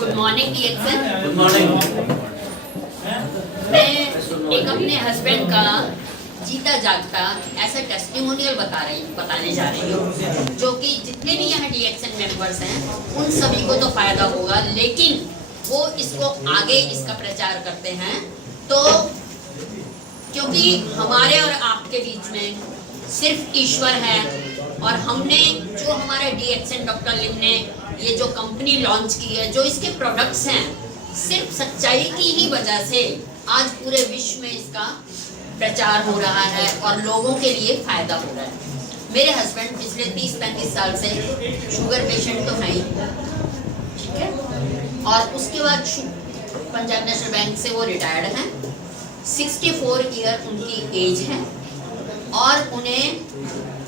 Good morning DXN. Good morning. मैं एक अपने हस्बैंड का जीता जागता ऐसा टेस्टिमोनियल बताने जा रही हूँ, जो कि जितने भी यहाँ डिएक्सन मेंबर्स हैं उन सभी को तो फायदा होगा, लेकिन वो इसको आगे इसका प्रचार करते हैं। तो क्योंकि हमारे और आपके बीच में सिर्फ ईश्वर है, और हमने जो हमारे डिएक्सन डॉक्टर लिम ने ये जो कंपनी लॉन्च की है, जो इसके प्रोडक्ट्स हैं, सिर्फ सच्चाई की ही वजह से आज पूरे विश्व में इसका प्रचार हो रहा है और लोगों के लिए फायदा हो रहा है। मेरे हस्बैंड पिछले 30-35 साल से शुगर पेशेंट तो हैं ही, ठीक है, और उसके बाद पंजाब नेशनल बैंक से वो रिटायर्ड हैं। 64 ईयर उनकी एज है, और उन्हें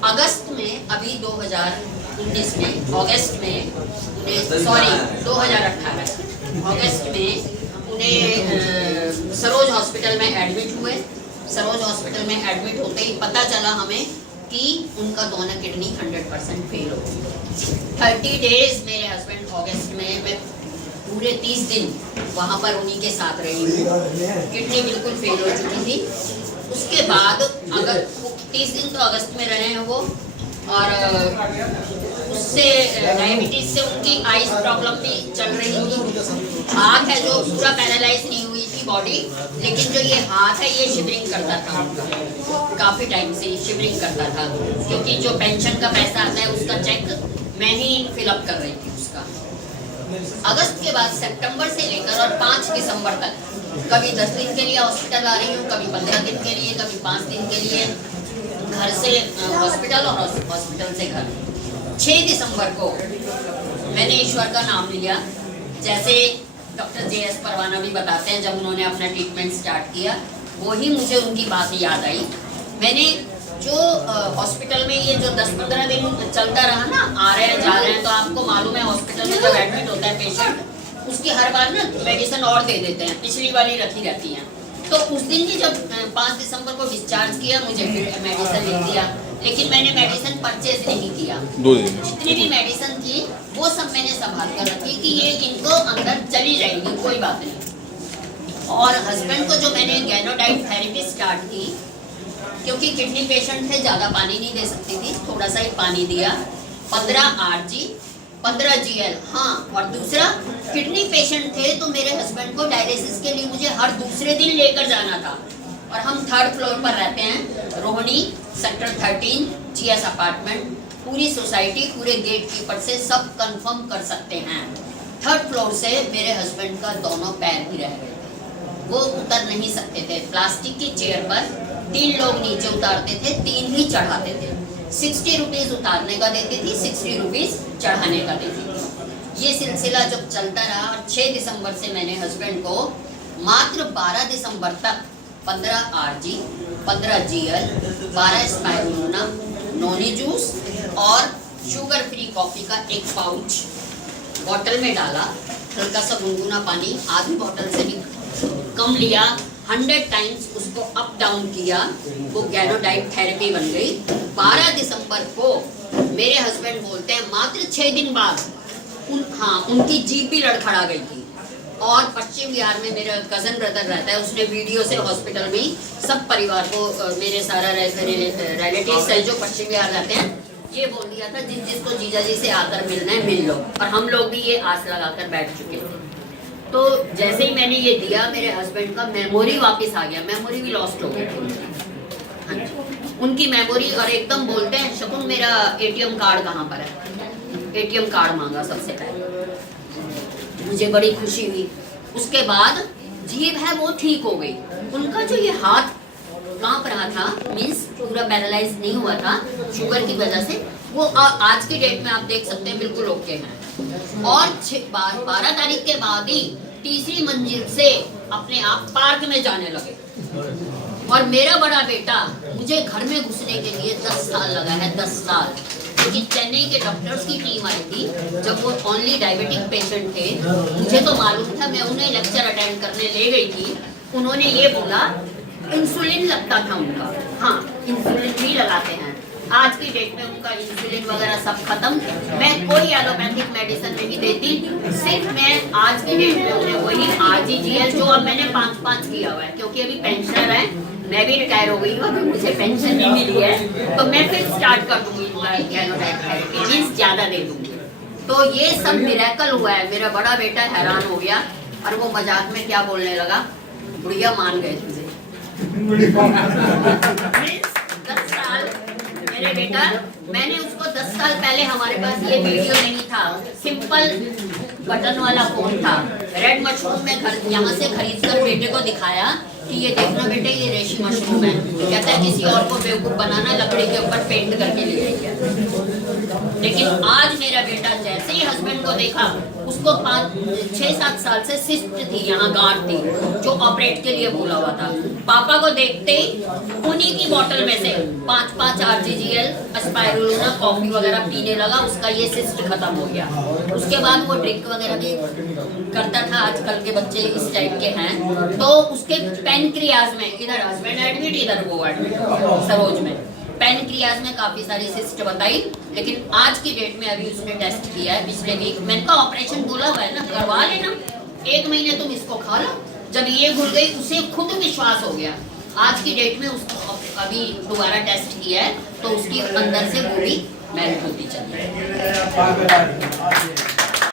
अगस्त में अभी 2019 में अगस्त में उन्हें 2018 अगस्त में उन्हें सरोज हॉस्पिटल में एडमिट हुए। सरोज हॉस्पिटल में एडमिट होते ही पता चला हमें कि उनका दोनों किडनी 100% फेल हो गई। 30 डेज मेरे हस्बैंड अगस्त में, मैं पूरे 30 दिन वहाँ पर उन्हीं के साथ रही हूँ। किडनी बिल्कुल फेल हो चुकी थी। उसके बाद अगर 30 दिन तो अगस्त में रहे हैं वो, और उससे डायबिटीज से उनकी आईज प्रॉब्लम भी चल रही थी। हाथ है जो पूरा पैरालाइज नहीं हुई थी बॉडी, लेकिन जो ये हाथ है ये शिवरिंग करता था उनका, काफी टाइम से शिवरिंग करता था, क्योंकि जो पेंशन का पैसा आता है उसका चेक मैं ही फिलअप कर रही थी उसका। अगस्त के बाद सितंबर से लेकर और 5 दिसंबर तक कभी 10 दिन के लिए हॉस्पिटल आ रही हूँ, कभी 15 दिन के लिए, कभी 5 दिन के लिए, घर से हॉस्पिटल और हॉस्पिटल से घर। 6 दिसंबर को मैंने ईश्वर का नाम लिया, जैसे डॉक्टर JS परवाना भी बताते हैं, जब उन्होंने अपना ट्रीटमेंट स्टार्ट किया वही मुझे उनकी बात याद आई। मैंने जो हॉस्पिटल में ये जो 10-15 दिन चलता रहा ना, आ रहे हैं जा रहे हैं, तो आपको मालूम है हॉस्पिटल में जब एडमिट होता है पेशेंट, उसकी हर बार ना मेडिसिन और दे देते हैं, पिछली वाली रखी रहती हैं। तो उस दिन ही जब 5 दिसंबर को डिस्चार्ज किया, मुझे फिर मेडिसिन लिख दिया, लेकिन मैंने मेडिसिन परचेज नहीं किया। जितनी भी मेडिसिन थी वो सब मैंने संभाल कर रखी कि ये इनको अंदर चली जाएगी, कोई बात नहीं। और हस्बैंड को जो मैंने गैनोडाइट थेरेपी स्टार्ट की, क्योंकि किडनी पेशेंट थे, ज़्यादा पानी नहीं दे सकती थी, थोड़ा सा ही पानी दिया। 15 RG 15 GL। हाँ, और दूसरा किडनी पेशेंट थे तो मेरे हस्बैंड को डायलिसिस के लिए मुझे हर दूसरे दिन लेकर जाना था, और हम 3rd फ्लोर पर रहते हैं, रोहिणी सेक्टर 13 GS अपार्टमेंट। पूरी सोसाइटी, पूरे गेट कीपर से सब कंफर्म कर सकते हैं। 3rd फ्लोर से मेरे हस्बैंड का दोनों पैर ही रह गए थे, वो उतर नहीं सकते थे। प्लास्टिक की चेयर पर 3 लोग नीचे उतारते थे, 3 ही चढ़ाते थे। 60 रुपीज उतारने का देती थी, 60 रुपीज चढ़ाने का देती थी। ये सिलसिला जब चलता रहा, और 6 दिसंबर से मैंने हस्बैंड को मात्र 12 दिसंबर तक 15 RG 15 GL 12 spirulina noni juice और शुगर फ्री कॉफी का एक पाउच बॉटल में डाला, हल्का सा गुनगुना पानी, आधी बॉटल से भी कम लिया, 100 टाइम्स उसको अप डाउन किया, वो गैनोडाइट थेरेपी बन गई। 12 दिसंबर को मेरे हस्बैंड बोलते हैं मात्र 6 दिन बाद उनकी जीभ भी लड़खड़ा गई थी। और पश्चिम बिहार में मेरा कजन ब्रदर रहता है, उसने वीडियो से हॉस्पिटल में सब परिवार को, मेरे सारा रिलेटिव्स है जो पश्चिम बिहार रहते हैं, ये बोल दिया था जिसको जीजा जी से आकर मिलना है मिल लो, और हम लोग भी ये आस लगाकर बैठ चुके थे। तो जैसे ही मैंने ये दिया, मेरे हस्बैंड का मेमोरी वापस आ गया, मेमोरी भी लॉस्ट हो गई थी उनकी मेमोरी, और एकदम बोलते हैं शकुन मेरा ATM कार्ड कहाँ पर है। ATM कार्ड मांगा सबसे पहले, मुझे बड़ी खुशी हुई। उसके बाद जीभ है वो ठीक हो गई, उनका जो ये हाथ कांप रहा था, मीन्स पूरा पैरालाइज नहीं हुआ था शुगर की वजह से, वो आज की डेट में आप देख सकते हैं बिल्कुल ओके हैं। और 12 तारीख के बाद ही तीसरी मंजिल से अपने आप पार्क में जाने लगे। और मेरा बड़ा बेटा, मुझे घर में घुसने के लिए 10 साल लगा है, 10 साल, क्योंकि चेन्नई के डॉक्टर्स की टीम आई थी, जब वो ओनली डायबिटिक पेशेंट थे, मुझे तो मालूम था, मैं उन्हें लेक्चर अटेंड करने ले गई थी। उन्होंने ये बोला, इंसुलिन लगता था उनका, हाँ इंसुलिन भी लगाते हैं, आज की डेट में उनका इंसुलिन वगैरह सब खत्म। मैं कोई एलोपैथिक मेडिसिन नहीं देती, सिर्फ मैं आज की डेट में उन्हें वही RGGL जो अब मैंने 5-5 किया हुआ है, क्योंकि अभी पेंशनर है, मैं भी रिटायर हो गई हूँ, अभी मुझे पेंशन नहीं मिली है, तो मैं फिर स्टार्ट कर दूंगी थेरेपी, मीन्स ज्यादा दे दूंगी। तो ये सब मिरेकल हुआ है। मेरा बड़ा बेटा हैरान हो गया और वो मजाक में क्या बोलने लगा, बुढ़िया मान गए तुझे। 10 साल मेरे बेटा, मैंने उसको 10 साल पहले, हमारे पास ये वीडियो नहीं था, सिंपल बटन वाला फोन था, रेड मशरूम में घर यहाँ से खरीद कर बेटे को दिखाया कि ये देखना बेटे ये रेशी मशरूम है। कहता है किसी और को बेवकूफ बनाना, लकड़ी के ऊपर पेंट करके ले आएगा। लेकिन आज मेरा बेटा जैसे ही हस्बैंड को देखा, उसको 6-7 साल से सिस्ट थी, यहाँ गांठ थी, जो ऑपरेट के लिए बोला हुआ था। पापा को देखते ही उन्हीं की बोतल में से 5-5 RGGL एस्पाइरुलिना कॉफी वगैरह पीने लगा, उसका ये सिस्ट खत्म हो गया। उसके बाद वो ड्रिंक वगैरह भी करता था, आजकल के बच्चे इस टाइप के हैं। तो उसके पेनक्रियाज में, इधर हस्बैंड एडमिट, इधर वो एडमिट सरोज में, पेनक्रियाज में काफी सारी सिस्ट बताई। लेकिन आज की डेट में अभी उसने टेस्ट किया है पिछले वीक, मैंने कहा ऑपरेशन बोला हुआ है ना, करवा लेना, 1 महीने तुम इसको खा लो। जब ये घुल गई, उसे खुद विश्वास हो गया। आज की डेट में उसको अभी दोबारा टेस्ट किया है, तो उसकी अंदर से गोली मेल्ट होती चली है।